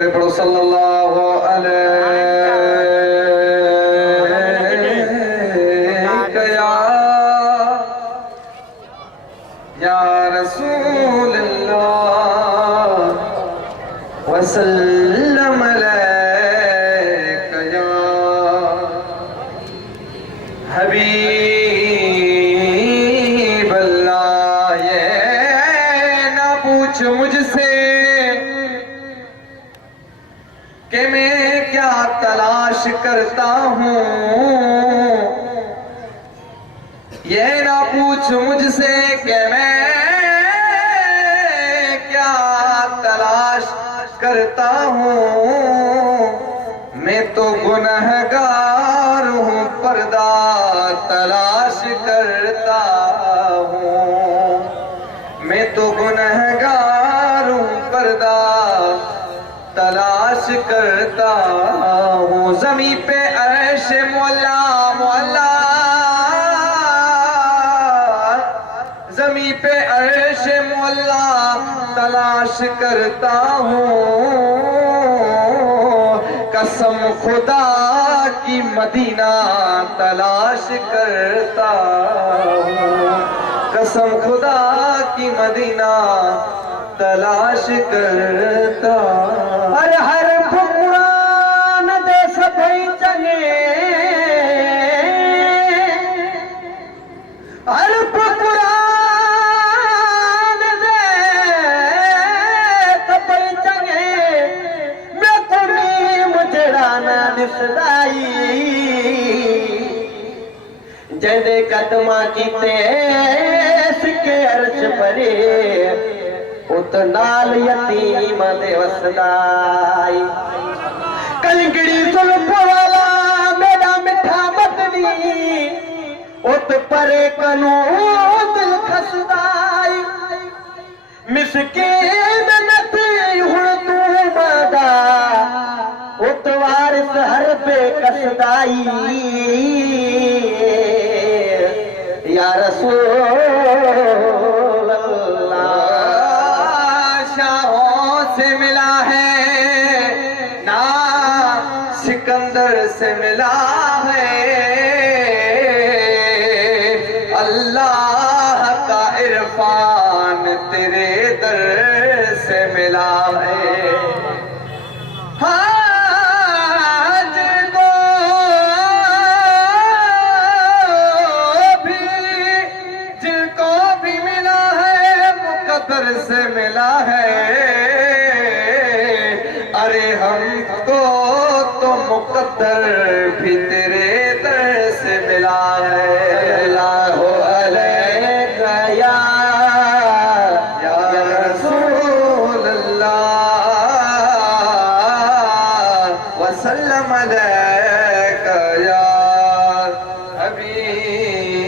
पढ़ो सल्लल्लाहु अलैहि या रसूल अल्लाह वसल्लम अलैका या हबीब अल्लाह। ये ना पूछ मुझसे कि मैं क्या तलाश करता हूँ, ये ना पूछ मुझसे कि मैं क्या तलाश करता हूँ। मैं तो गुनहगार हूँ, पर्दा तलाश करता हूँ। मैं तो गुनहगार हूँ, पर्दा तलाश करता हूँ। ज़मी पे अर्श मौला मौला, ज़मी पे अर्श मौला तलाश करता हूँ। कसम खुदा की मदीना तलाश करता हूँ। कसम खुदा की मदीना तलाश करता। हर हर कुरान दे सभई चंगे, हर कुरान दे सभई चंगे। मैं कुड़ी मुझड़ा ना दिसदाई, जंदे कदमा कीते सिके अर्श परे उत नाल यतीम दे वसदाई। कलगड़ी जुल्फ वाला मेरा मिठा मदनी, उत परे कनू दिल खसदाई। मिसकीन नथी हुण तू मादा, उत वारिस हर पे कसदाई। या रसूल से मिला है ना सिकंदर से मिला है, अल्लाह का इरफान तेरे दर से मिला है। हाँ जिनको भी मिला है मुकद्दर से मिला है। अरे हमको तो मुकद्दर भी तेरे दर से मिला है। सल्लल्लाहु अलैका या रसूल अल्लाह वसल्लम अलैका या हबीब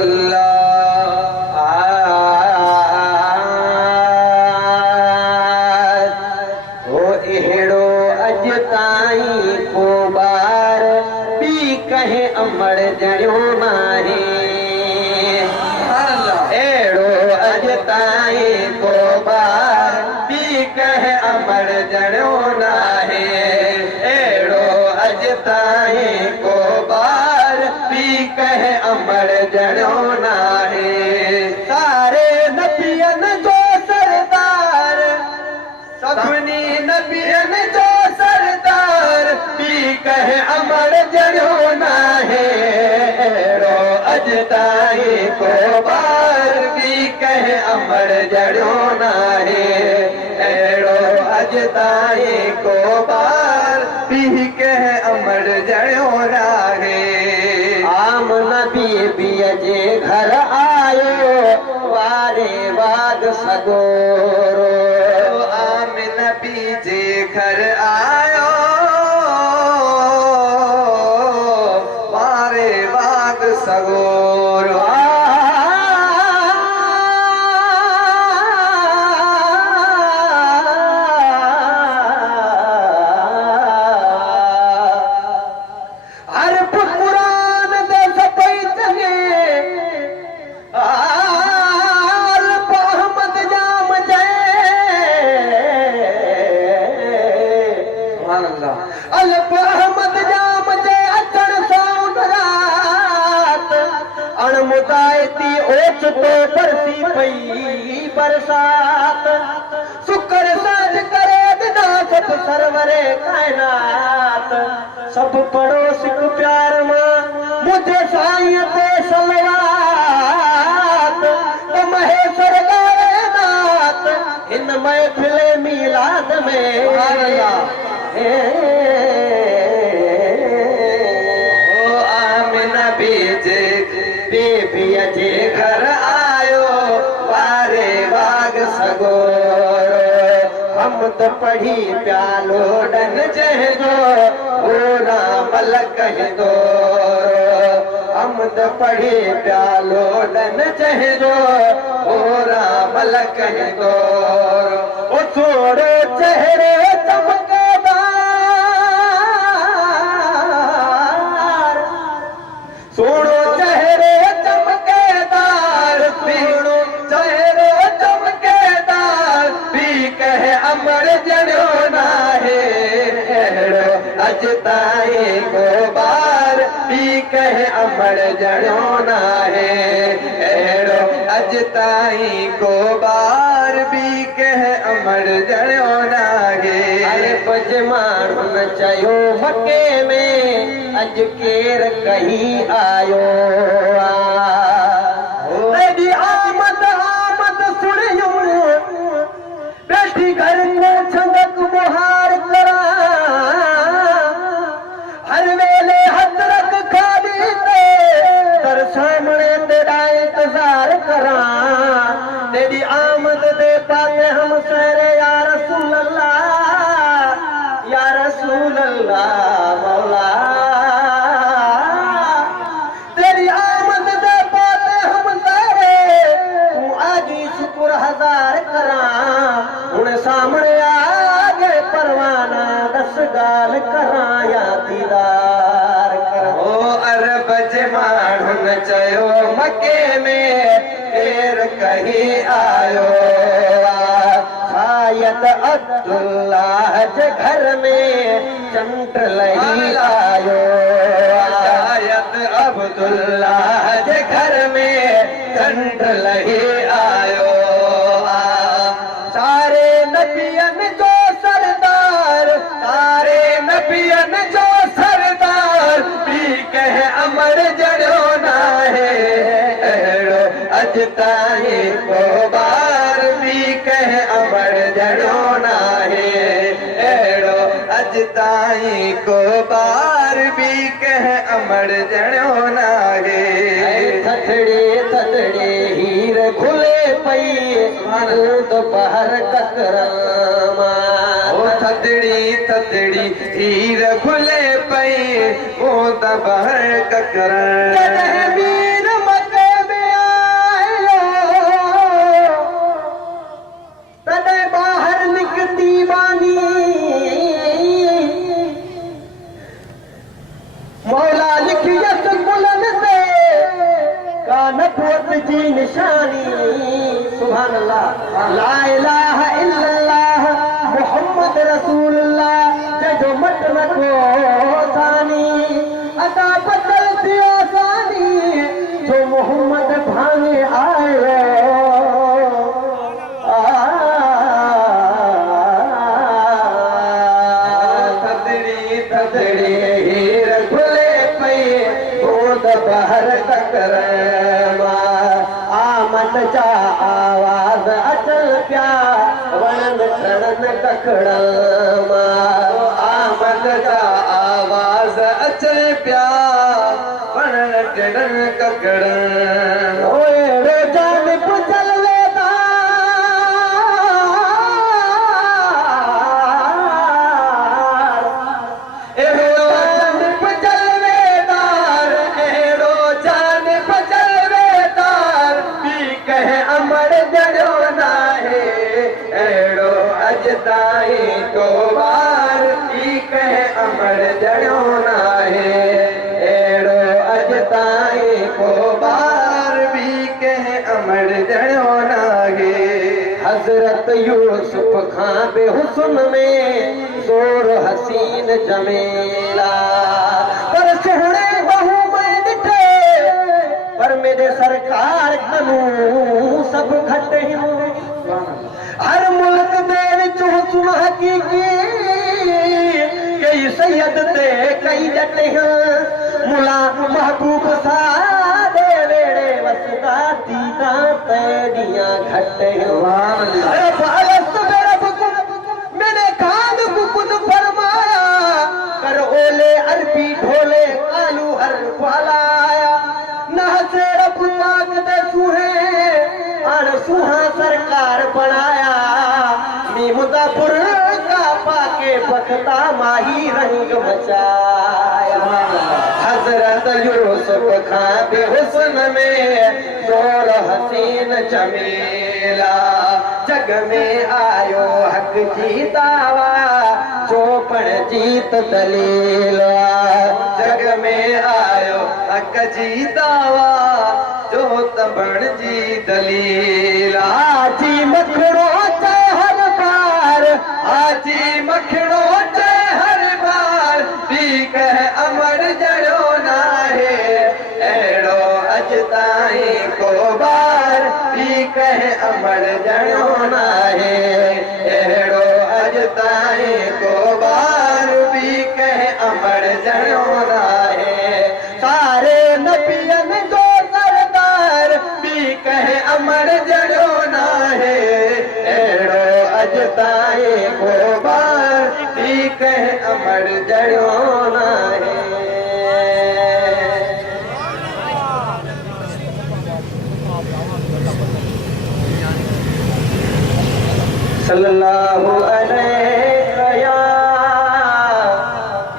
अल्लाह। अमड़ जड़ियो माहे एड़ो अज ताईं को बार भी कहे अमड़ जड़ियो नाहे। एड़ो अज ताईं को बार भी कहे अमड़ जड़ियो नाहे। सारे नबियन जो सरदार, सभिनी नबियन जो सरदार भी कहे अमड़ जड़ियो नाहे। एड़ो अज ताईं को बार भी कहे अमड़ जड़ियो नाहे। एड़ो अज ताईं को बार भी कहे अमड़ जड़ियो नाहे। आम नबी भी जे घर आयो वारे वाद सगोरो। आम नबी जे घर आयो वारे वाद सगोरो। सुभान अल्लाह। अल्फ अहमद जाम जे अचण सां रात अणमुदाइती ओच तो बरसी पई बरसात शुक्र साज करे ॾिना सभु सरवरे काइनात सभु पड़ोस हिकु प्यार मां मुंहिंजे साईं ते सलवात त महेश्वर ॻाए नात हिन महफ़िल मीलाद में ओ आमिना बीजे बेबीअ जे घर आयो वारे वाग सगोरो हमद पढ़ी प्यालो डन जंहिंजो पूरा मलक हिंदो हमद पढ़ी प्यालो डन जंहिंजो पूरा मलक हिंदो ओ थोड़ो चेहरे चमकेदार सोड़ो चेहरे चमकेदार सोड़ो चेहरे चमकेदार भी कहे अमर जड़ो ना है अज ताईं को बार भी कहे अमर जड़ो ना है अज ताईं को बार भी कहे अमर जड़ो ना है अरे बज माण्हुनि चयो मके में अज केर कहीं आयो तेरी आमद आमद सुनियूं बैठी घर में छंदक मुहार करा हर वेले हथ रख खाली ते तर सामने तेरा इंतजार करा तेरी आमद दे पाते हम सहरे या रसूल अल्लाह मौला तेरी आमद दे पाते हम सहरे तू आजी शुक्र हजार करा हुन सामने आगे परवाना दस गाल करा या दीदार करा ओ अरब जे माण्हुनि चयो मके में केर कहीं आयो शायद अब्दुल्लाह जे घर में चंड लही आयो शायद अब्दुल्लाह जे घर में चंड लही आयो सारे नबियन जो सरदार सारे नबियन जो सरदार भी कहे अमर जड़ो ना है अज ताईं को बार भी कहे अमर जड़ो ना है अज ताईं को बार भी कहे अमर जड़ो ना है थथड़े थथड़े हीर खुले पई दोपहर ककरमा थदड़ी थदड़ी हीर खुले पई वो दोपहर ककरण वीर मके में आयो तॾहिं ॿाहिरि निकिती बानी मौला लिखियसि गुलनि ते का नबूवत जी निशानी सुभान अल्लाह ला इलाहा इल्लल्लाह मुहम्मद रसूलुल्लाह जंहिंजो मट न को सानी अदा बदल थियो सानी जो मोहम्मद भाङे आयो थदड़ी थदड़ी हीर खुले पई दोपहर ककरमा आमद जा आवाज़ अचल पिया वणन खणन ककड़मा आमद जा आवाज़ अचल पिया वणन टिड़न ककड़न ओए जानिब जलवेदार एड़ो जानिब जलवेदार एड़ो जानिब जलवेदार भी कहे अमर जड़ो ना है एड़ो अज ताईं को बार भी कहे अमर जड़ो ना है एड़ो अज ताईं को बार भी कहे अमर जड़ो ना है हज़रत यूसुफ खां बेहुस्न में ज़ोर हसी हसीन जमेला पर सोहणे बहु मैं ॾिठे पर मेरे सरकार कनू सब घट हर मुल्क दे विचों सुन हकीकी कई सैयद ते कई जट मुला महबूब सादे वेड़े वसदा दीदा तेरियां घट रब अलस्त रबकुम मैंने खान को खुद फरमाया कर ओले अरबी ढोले कालू हर फलाया न से रब पाक दे सुहे अन सुहा सरकार बनाया मीमुदापुर का पाके बखता माही रंग बचाया हजरत यूसुफ खां बेहुस्न में तोर हसीन जमीला जग में आयो हक जी दावा चौपड़ जीत दलीला जग में आयो हक जी दावा जो तबड़ जी दलीला आजी मखड़ो चे हर बार आजी मखड़ो चे हर बार पी कह अमर जड़ो ना है एड़ो अज ताई को बार पी कह अमर जड़ो ना है एड़ो अज ताई को बार पी कह अमर जड़ो ना है सारे नबियन जो सरदार पी कह अमर जड़ो ना है एड़ो अज ताई को बार पी कह अमर जड़ो ना है सल्लल्लाहु अलैहि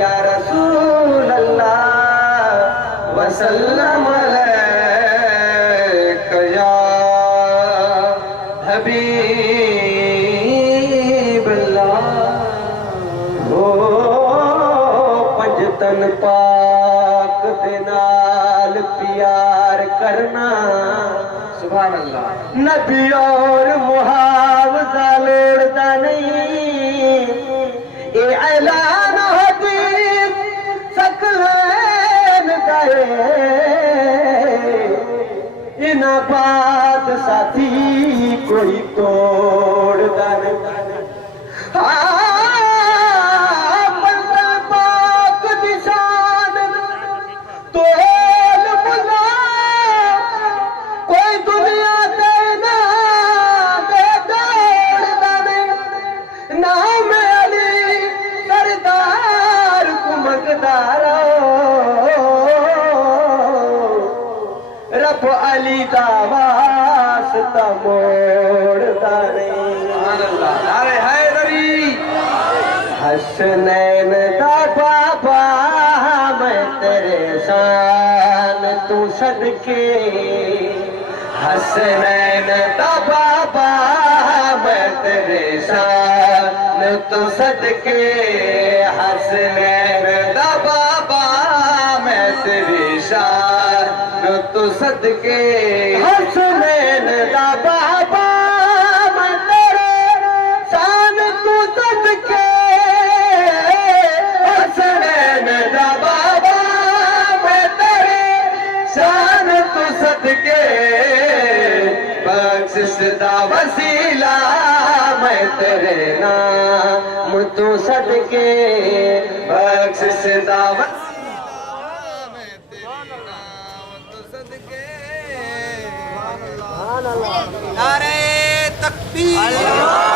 या रसूल अल्लाह वसल्लम अलैका या हबीब अल्लाह हो पंजतन पाक दे नाल प्यार करना सुभान अल्लाह नबी और मुहावजा लोड़दा नहीं ए ऐलान हदीस सकलैन गए इना बात साथी कोई तोड़दा नहीं पंजतन पाक दी शान तोल मुला कोई दुनिया ते ना दे दौड़दा नहीं नाम अली सरदार कुमकदारा रब अली दा वास्ता मोड़दा नहीं नारे हैदरी हसनैन दा बाबा मैं तेरे शान तू सदके हसनैन दा बाबा मैं तेरे शान तू सदके हसनैन दा बाबा मैं तेरे शान तू सदके हसनैन दा बाबा मैं तेरे शान तू सदके हसनैन दा बाबा मैं तेरे शान तू सदके बख्शिश दा वसीला मैं तेरे नाम तू सदके बख्शिश दा वसीला मैं तेरे नाम तू सदके नारे तकबीर